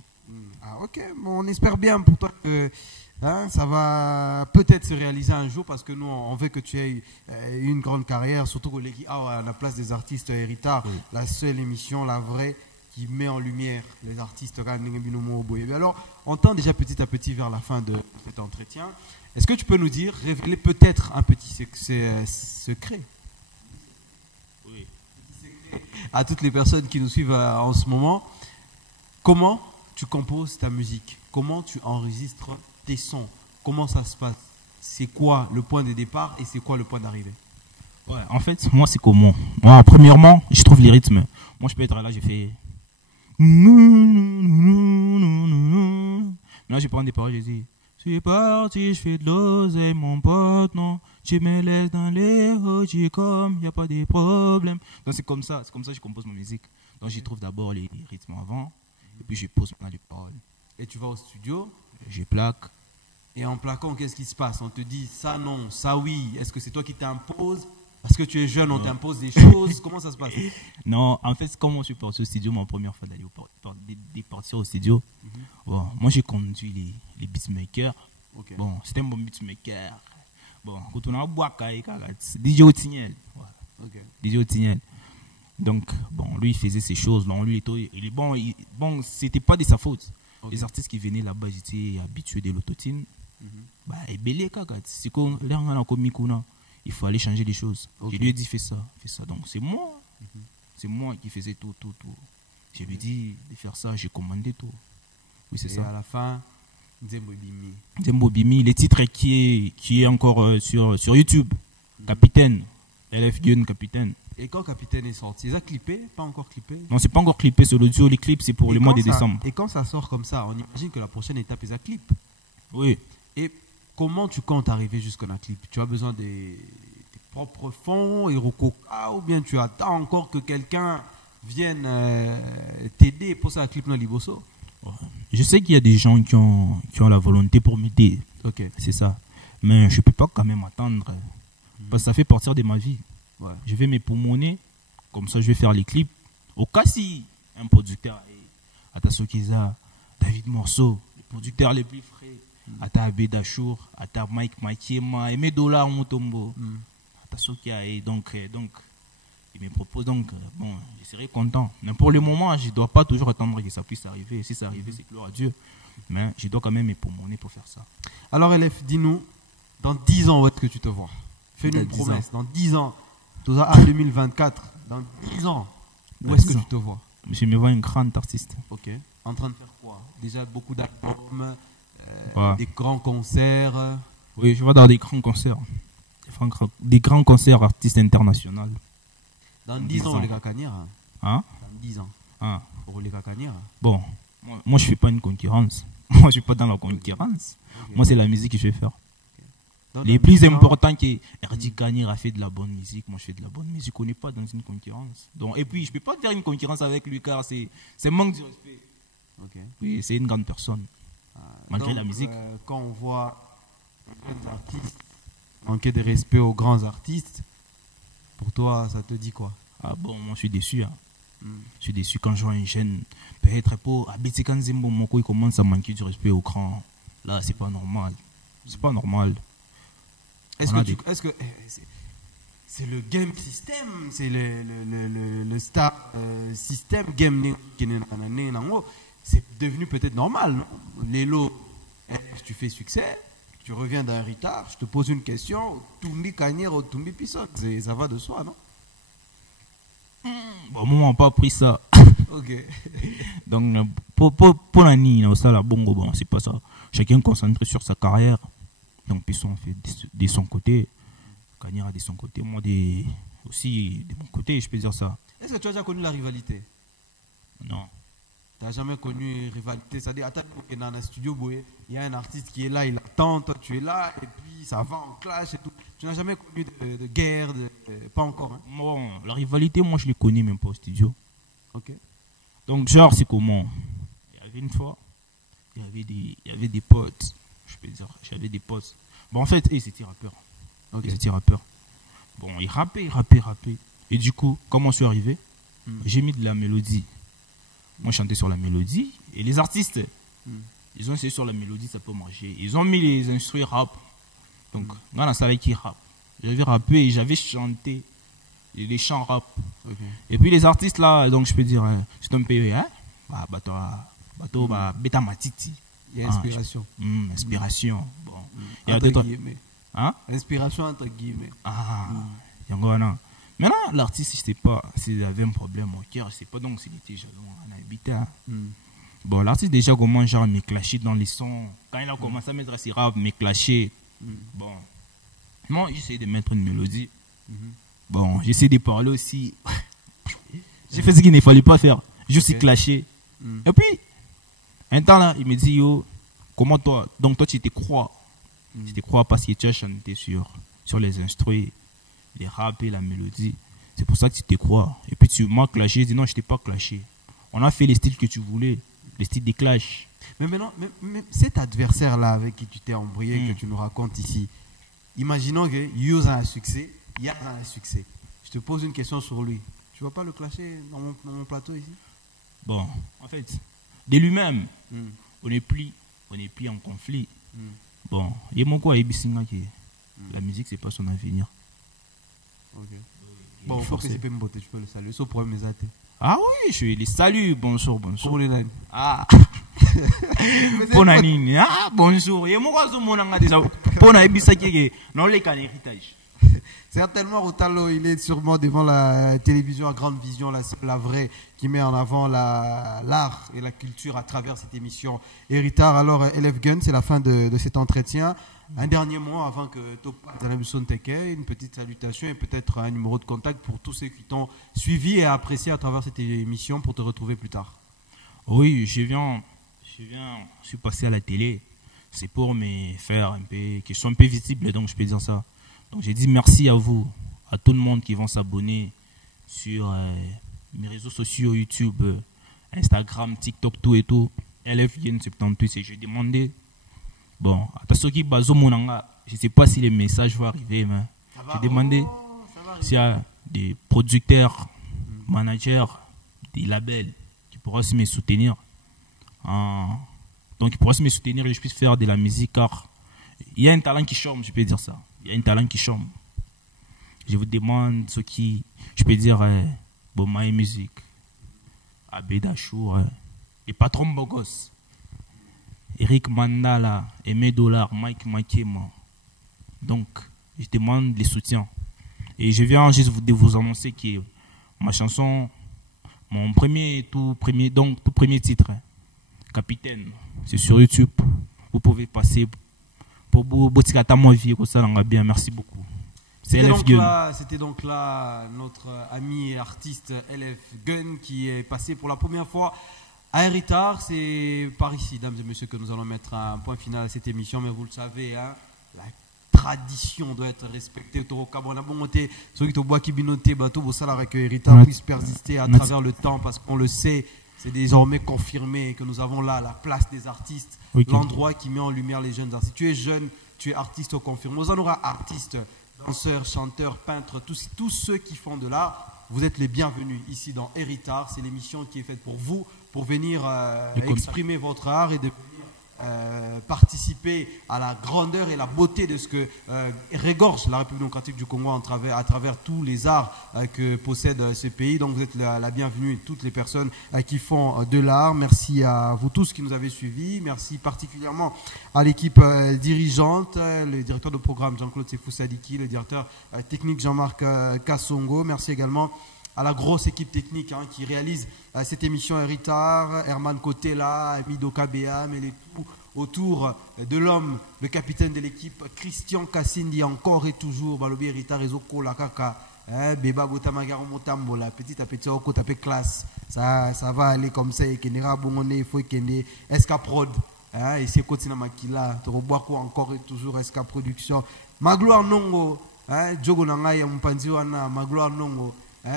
Ah, ok. Bon, on espère bien pour toi que ça va peut-être se réaliser un jour parce que nous, on veut que tu aies une grande carrière. Surtout à la place des artistes Héritage, la seule émission, la vraie, qui met en lumière les artistes. Alors, on tend déjà petit à petit vers la fin de cet entretien. Est-ce que tu peux nous dire, révéler peut-être un petit secret à toutes les personnes qui nous suivent en ce moment? Comment tu composes ta musique? Comment tu enregistres tes sons? Comment ça se passe? C'est quoi le point de départ et c'est quoi le point d'arrivée? Ouais, en fait, moi, c'est comment? Moi, premièrement, je trouve les rythmes. Moi, je peux être là, j'ai fait... Là, je prends des paroles, je dis, je suis parti, je fais de l'oseille, mon pote, non. Tu me laisses dans les routes, comme, il n'y a pas de problème. Donc, c'est comme ça que je compose ma musique. Donc, j'y trouve d'abord les rythmes avant, et puis je pose maintenant les paroles. Et tu vas au studio. Je plaque. Et en plaquant, qu'est-ce qui se passe? On te dit ça non, ça oui. Est-ce que c'est toi qui t'imposes? Parce que tu es jeune, on t'impose des choses. Comment ça se passe? Non, en fait, comme je suis parti au studio, ma première fois d'aller partir au studio, bon, moi j'ai conduit les beatmakers. Okay. Bon, c'était un bon beatmaker. Bon, quand on a bois, DJ Otignel. Voilà. Okay. DJ Otignel. Donc, bon, lui il faisait ces choses. Bon, lui il est bon, bon, c'était pas de sa faute. Okay. Les artistes qui venaient là-bas, j'étais habitué de l'autotune. Bah, et belé, c'est qu'on l'a commis. Il faut aller changer les choses. Okay. Je lui ai dit, fais ça. Donc, c'est moi. C'est moi qui faisais tout. Je lui ai dit de faire ça, j'ai commandé tout. Oui, c'est ça. Et à la fin, Nzembo Bimi. Nzembo Bimi, les titres qui est encore sur YouTube. Capitaine. LF Gun, Capitaine. Et quand Capitaine est sorti, ils ont clippé? Pas encore clippé? Non, c'est pas encore clippé sur l'audio. Les clips, c'est pour le mois de décembre. Et quand ça sort comme ça, on imagine que la prochaine étape, ils ont clip. Oui. Et comment tu comptes arriver jusqu'à la clip? Tu as besoin des propres fonds, Hirokoka, ou bien tu attends encore que quelqu'un vienne t'aider pour ça la clip dans Liboso? Je sais qu'il y a des gens qui ont la volonté pour m'aider. Ok. C'est ça. Mais je ne peux pas quand même attendre. Parce que ça fait partir de ma vie. Ouais. Je vais m'époumoner. Comme ça, je vais faire les clips. Au cas si un producteur, Atasso Kiza, David Morceau, les producteurs les plus frais, Ata Abedachour, Ata Mike Makiema, Aimé Dola Mutombo, Atasso Kia, et donc, il me propose donc, bon, je serai content. Mais pour le moment, je ne dois pas toujours attendre que ça puisse arriver. Si ça arrive, c'est gloire à Dieu. Mais je dois quand même m'époumoner pour faire ça. Alors, LF, dis-nous, dans 10 ans, où est-ce que tu te vois? Fais-nous une promesse. Dans 10 ans, à 2024, dans 10 ans, où est-ce que tu te vois? Je me vois un grand artiste. Ok. En train de faire quoi? Déjà beaucoup d'albums, ouais. Des grands concerts. Oui, je vais dans des grands concerts. Des grands concerts artistes internationaux. Dans 10 ans, les Kakanières. Hein? Dans 10 ans. Ah. Pour les Kakanières. Bon, moi je ne fais pas une concurrence. Moi je ne suis pas dans la concurrence. Okay. Moi c'est la musique que je vais faire. Okay. Les plus importants qui Erdi Kanir a fait de la bonne musique, moi je fais de la bonne musique. On n'est pas dans une concurrence. Donc, et puis je ne peux pas faire une concurrence avec lui car c'est manque de respect. Okay. Oui, c'est une grande personne. Malgré la musique. Quand on voit un artiste manquer de respect aux grands artistes, pour toi ça te dit quoi? Ah bon, moi je suis déçu. Hein. Je suis déçu quand je vois un jeune peut-être pour habiter quand Nzembo Moko il commence à manquer du respect au grand. Là, c'est pas normal. C'est pas normal. Est-ce que c'est le game system, c'est le star system game c'est devenu peut-être normal, non? Lélo, tu fais succès, tu reviens d'un retard, je te pose une question, Tumbi Kanyero, Tumbi Pisson, ça va de soi, non? Bon, moi, on n'a pas pris ça. Ok. Donc, pour la nuit, bon, c'est pas ça. Chacun concentré sur sa carrière. Donc, Pisson fait de son côté. Kanyera de son côté. Moi, aussi de mon côté, je peux dire ça. Est-ce que tu as déjà connu la rivalité? Non. Tu n'as jamais connu une rivalité? C'est-à-dire, attends, dans un studio, il y a un artiste qui est là, il attend, toi tu es là, et puis ça va en clash et tout. Tu n'as jamais connu de guerre, pas encore, hein? Bon, la rivalité, moi je l'ai connue même pas au studio. Ok. Donc, genre, c'est comment? Il y avait une fois, il y avait des potes, je peux dire, j'avais des potes. Bon, en fait, c'était rappeur. Okay. C'était rappeur. Bon, il rappait. Et du coup, comment je suis arrivé? J'ai mis de la mélodie. Moi, je chantais sur la mélodie. Et les artistes, ils ont essayé sur la mélodie, ça peut marcher. Ils ont mis les instruments rap. Donc, moi, on savait qui rappe. J'avais rappé et j'avais chanté les chants rap. Okay. Et puis, les artistes, là, donc, je peux dire, c'est un peu, hein? Beta Matiti. Il y a inspiration. Inspiration. Bon. Il y a d'autres. Hein? Inspiration entre guillemets. Maintenant, l'artiste, je ne sais pas s'il avait un problème au cœur, je ne sais pas donc s'il était jaloux en habitant. Bon, l'artiste, déjà, comment genre me clasher dans les sons. Quand il a commencé à mettre ses rap, me clasher. Bon, moi, j'essaie de mettre une mélodie. Bon, j'essaie de parler aussi. J'ai fait ce qu'il ne fallait pas faire. Je suis clashé. Et puis, un temps là, il me dit, yo, comment toi, donc toi tu te crois. Tu te crois parce que tu as chanté sur les instruments, les rap et la mélodie. C'est pour ça que tu te crois. Et puis tu m'as clashé, je dis non, je t'ai pas clashé. On a fait les styles que tu voulais, les styles des clashs. Mais maintenant, cet adversaire-là avec qui tu t'es embrouillé, que tu nous racontes ici, imaginons que Yuz a un succès, Yaz a un succès. Je te pose une question sur lui. Tu vas pas le clasher dans mon plateau ici? Bon, en fait, de lui-même, on n'est plus en conflit. Bon, il y a mon quoi, la musique, c'est pas son avenir. Ok. Bon, faut que c'est pas tu peux le saluer. Sauf pour mes athées. Ah oui, je les salue. Bonjour. Pour les nains. Ah. Bonanine. Ah, bonjour. Et moi, je suis déjà. Pour la non, les cannes héritage. Certainement, Rotalo, il est sûrement devant la télévision à grande vision, la vraie, qui met en avant l'art et la culture à travers cette émission Héritage. Alors, Elef Gun, c'est la fin de cet entretien. Un dernier mot avant que une petite salutation et peut-être un numéro de contact pour tous ceux qui t'ont suivi et apprécié à travers cette émission pour te retrouver plus tard. Oui, je suis passé à la télé. C'est pour me faire un peu, que je sois un peu visible, donc je peux dire ça. Donc j'ai dit merci à vous, à tout le monde qui vont s'abonner sur mes réseaux sociaux, YouTube, Instagram, TikTok, tout et tout. LFGN78, et j'ai demandé, bon, attention qui bazo monanga, je ne sais pas si les messages vont arriver, mais j'ai demandé s'il y a des producteurs, managers, des labels qui pourraient aussi me soutenir. Donc ils pourraient aussi me soutenir et je puisse faire de la musique, car il y a un talent qui chôme, je peux dire ça. Il y a un talent qui chôme. Je vous demande ce qui, je peux dire, Bomaï Musique, Abeda Chou, et Patron Bogos, Eric Mandala, Aimé Dollar, Mike Makema. Donc, je demande les soutiens. Et je viens juste de vous annoncer que ma chanson, mon tout premier titre, Capitaine, c'est sur YouTube. Vous pouvez passer. Bien, merci beaucoup. C'était donc là notre ami et artiste LF Gun qui est passé pour la première fois à Héritage. C'est par ici, dames et messieurs, que nous allons mettre un point final à cette émission. Mais vous le savez, hein, la tradition doit être respectée. Ceux qui bois qui binoté, bateau, vos salariés que Héritage puisse persister à travers le temps, parce qu'on le sait. C'est désormais confirmé que nous avons là la place des artistes, l'endroit qui met en lumière les jeunes artistes. Tu es jeune, tu es artiste confirmé. Nous en aurons artistes, danseurs, chanteurs, peintres, tous ceux qui font de l'art. Vous êtes les bienvenus ici dans Héritage. C'est l'émission qui est faite pour vous, pour venir exprimer votre art et de participer à la grandeur et la beauté de ce que regorge la République démocratique du Congo à travers tous les arts que possède ce pays. Donc vous êtes la bienvenue, toutes les personnes qui font de l'art. Merci à vous tous qui nous avez suivis. Merci particulièrement à l'équipe dirigeante, le directeur de programme Jean-Claude Sefou Sadiki, le directeur technique Jean-Marc Kassongo. Merci également à la grosse équipe technique qui réalise cette émission Héritage, Herman Kotela, Mido Kabea, mais tout autour de l'homme, le capitaine de l'équipe, Christian Kassindi, encore et toujours, Balobi Héritage, Ezoko Lakaka, Beba Botamagaro Motambola, petit à petit, au tapé classe, ça va aller comme ça, et Kenera Bongone, il faut Kende, Escaprod, et c'est Kotina Makila, Torobako, encore et toujours, Esca Production, Magloire Nongo, Djogo Nangaya Mpanziwana, Magloire Nongo.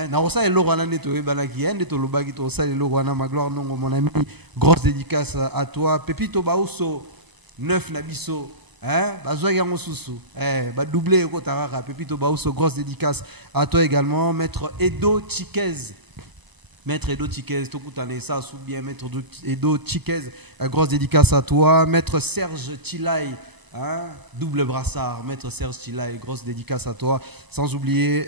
Naosa elo wana neto ebalaki neto lobaki to sala elo wana Magloire Nongo, mon ami, grosse dédicace à toi. Pepito Baoso 9 nabiso bazwa yango susu ba doublé ko taraka. Pepito Baoso, grosse dédicace à toi également. Maître Edo Chiquez, Tokutane ça sous bien. Maître Edo Chiquez, grosse dédicace à toi. Maître Serge Chilai, double brassard, Maître Serge Chilai, grosse dédicace à toi. Sans oublier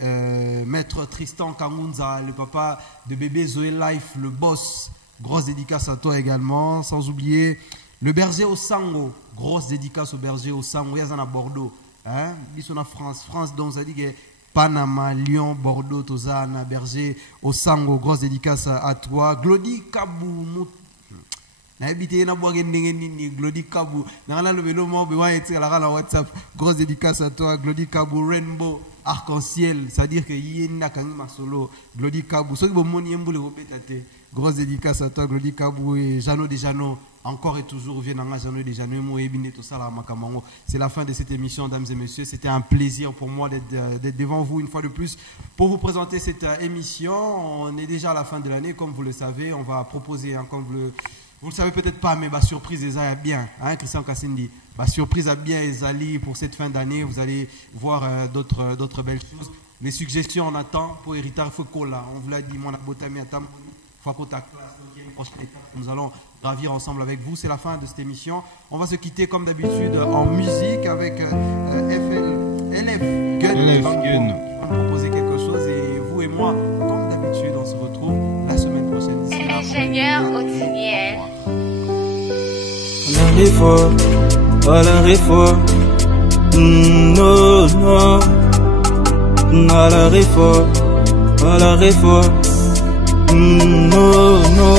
Maître Tristan Kamunza, le papa de bébé Zoé Life, le boss, grosse dédicace à toi également. Sans oublier le berger au Sango, grosse dédicace au berger au Sango. Il y a à Bordeaux, ils sont en France, donc ça dit que Panama, Lyon, Bordeaux, Tozana, berger au Sango, grosse dédicace à toi. Glody Kabou, Glody Kabou, WhatsApp, grosse dédicace à toi. Glody Kabou, Rainbow, arc-en-ciel, c'est-à-dire que Yéna Kangima Solo, Glody Kabou, grosse dédicace à toi. Glody Kabou et Jano de Jano, encore et toujours c'est la fin de cette émission, mesdames et messieurs. C'était un plaisir pour moi d'être devant vous une fois de plus pour vous présenter cette émission. On est déjà à la fin de l'année, comme vous le savez. On va proposer, comme vous le savez peut-être pas, mais surprise est bien, hein, Christian Cassindi. Surprise à bien Ezali pour cette fin d'année. Vous allez voir d'autres belles choses. Les suggestions, on attend pour Héritage Fokola. On vous l'a dit, mon abotami à tam. Nous allons gravir ensemble avec vous. C'est la fin de cette émission. On va se quitter comme d'habitude en musique avec LF Gun. Qui va nous proposer quelque chose. Et vous et moi, comme d'habitude, on se retrouve la semaine prochaine. Ingénieur Otiniel. À la réforme, non, non. À la réforme, non, non.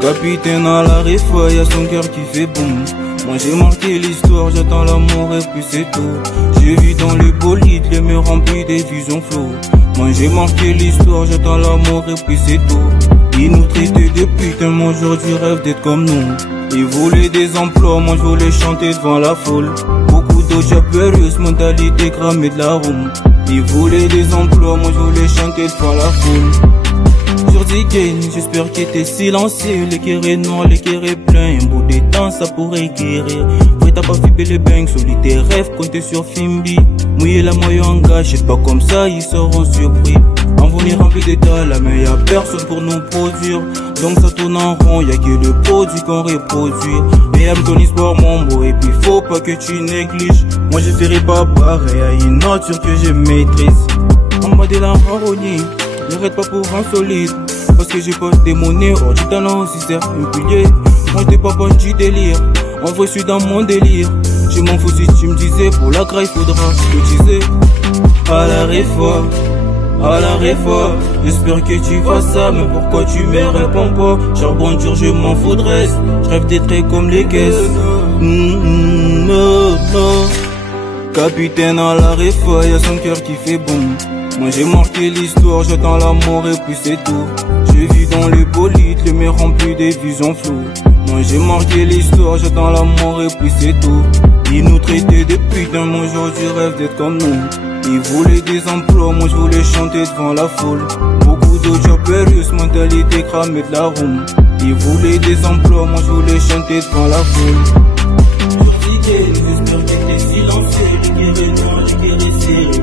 Capitaine à la réforme, y'a son cœur qui fait boum. Moi j'ai marqué l'histoire, j'attends l'amour et puis c'est tout. J'ai vu dans le bolide, les murs remplis des visions floues. Moi j'ai marqué l'histoire, j'attends l'amour et puis c'est tout. Ils nous traitaient de putain, moi aujourd'hui rêve d'être comme nous. Ils voulaient des emplois, moi je voulais chanter devant la foule. Beaucoup d'autres périlleuse, mentalité cramée de la roue. Ils voulaient des emplois, moi je voulais chanter devant la foule. J'espère qu'il était silencieux. Les quérés noirs, les quérés pleins. Un bout de temps, ça pourrait guérir. Ouais, t'as pas flippé les bangs, solitaire rêve, compter sur Fimbi. Mouiller la moyenne en gâche, c'est pas comme ça, ils seront surpris. Envoler rempli d'état, la mais y'a personne pour nous produire. Donc ça tourne en rond, y'a que le produit qu'on reproduit. Et aime ton histoire, mon beau, et puis faut pas que tu négliges. Moi je ferai pas pareil à une nature que je maîtrise. On m'a dit la harmonie, j'arrête pas pour un solide. Parce que j'ai pas des monnaies, or du talent aussi c'est un pilier. Moi t'es pas bon du délire, en vrai je suis dans mon délire. Je m'en fous si tu me disais, pour la graille faudra cotiser. À la réforme, j'espère que tu vois ça, mais pourquoi tu me réponds pas? Charbon dur je m'en faudrais, je rêve d'être comme les caisses. Non, non. Capitaine à la réforme, y'a son cœur qui fait boum. Moi j'ai marqué l'histoire, j'attends l'amour et puis c'est tout. Je vis dans les bolides, les murs remplis des visions floues. Moi j'ai marqué l'histoire, j'attends l'amour et puis c'est tout. Ils nous traitaient de putain, moi aujourd'hui rêve d'être comme nous. Ils voulaient des emplois, moi je voulais chanter devant la foule. Beaucoup d'autres périlleuse, mentalité cramée de la roue. Ils voulaient des emplois, moi je voulais chanter devant la foule. J'espère que t'es silencieux, les guerriers noirs, les guerriers serrés.